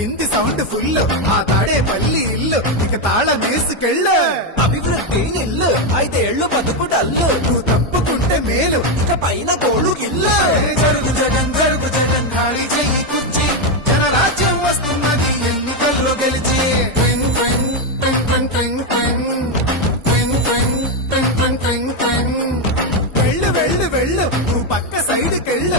కింది sound full ఆ తాడే పల్లి ఇల్లు ఇక తాళ మేసుకెళ్ళు. అభివృద్ధి ఇల్లు అయితే ఎళ్ళు బతుకు డల్లు. నువ్వు తప్పుకుంటే మేలు ఇక పైన కోడు ఇల్లు జరుగు జగన్ జరుగు జగన్ ఖాళీ చెయ్యి జన రాజ్యం వస్తున్నది ఎన్నికల్లో గెలిచి. వెళ్ళు వెళ్ళు వెళ్ళు నువ్వు పక్క సైడ్ కెళ్ళు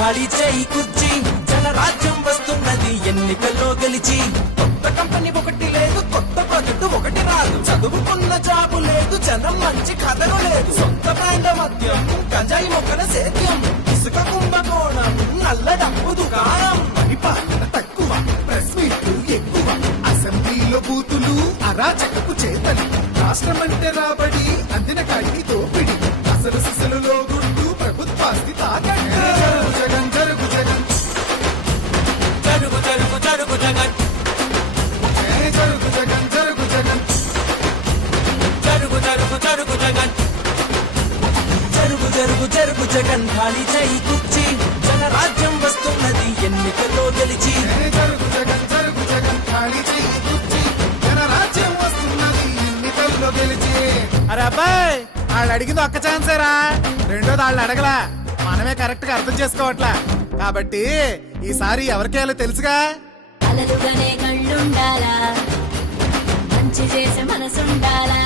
ఖాళీ చేయి కుర్చీ. జనరాజ్యం వస్తున్నది ఎన్నికల్లో గెలిచి. కొత్త కంపెనీ ఒకటి లేదు కొత్త ప్రాజెక్టు ఒకటి రాదు. చదువుకున్న జాబు లేదు జనం మంచి కథలు లేదు. సొంత బ్రాండ్ మద్యం గంజాయి మొక్కల సేద్యం. ఇసుక కుంభకోణం నల్ల డబ్బు దుకాణం. పరిపాలన తక్కువ ప్రెస్ మీట్లు ఎక్కువ. అసెంబ్లీలో బూతులు అరాచకపు చేతలు. రాష్ట్రమంటే రాబడి అందిన కాడికి దోపిడి జగన్. జరుగు జగన్ జరుగు జగన్. జరుగు జరుగు జరుగు జగన్. జరుగు జరుగు జరుగు జగన్. ఖాళీ చేయి కుర్చీ. జనరాజ్యం వస్తున్నది ఎన్నికల్లో గెలిచి. జరుగు జగన్ జరుగు జగన్. ఖాళీ చెయ్యి కుర్చీ. జనరాజ్యం వస్తున్నది ఎన్నికల్లో గెలిచి. అరే అబ్బాయి వాళ్ళు అడిగింది ఒక్క ఛాన్సేరా రెండోది వాళ్ళు అడగలా. మనమే కరెక్ట్గా అర్థం చేసుకోవట్లా. కాబట్టి ఈసారి ఎవరికేయాలో తెలుసుగా? అలలుగానే కళ్ళుండాలా? మంచి చేసే మనసుండాలా?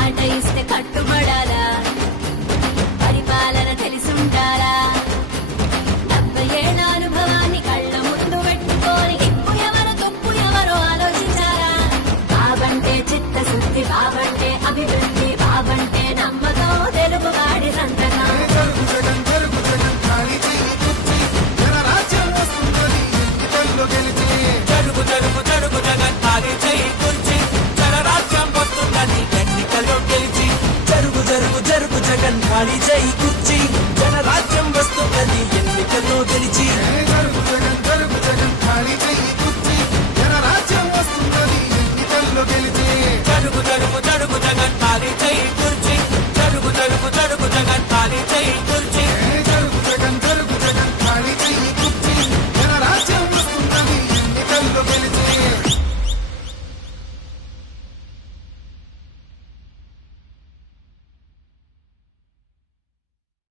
ఆట ఇస్తే కట్టుబడాలా? పరిపాలన తెలిసుండాలా? డెబ్బై ఏళ్ళ అనుభవాన్ని కళ్ళ ముందు పెట్టుకొని ఇప్పు ఎవరు తప్పు ఎవరు ఆలోచించారా బాబంటే చిత్తశుద్ధి బాబంటే கண் மணிஜை குத்து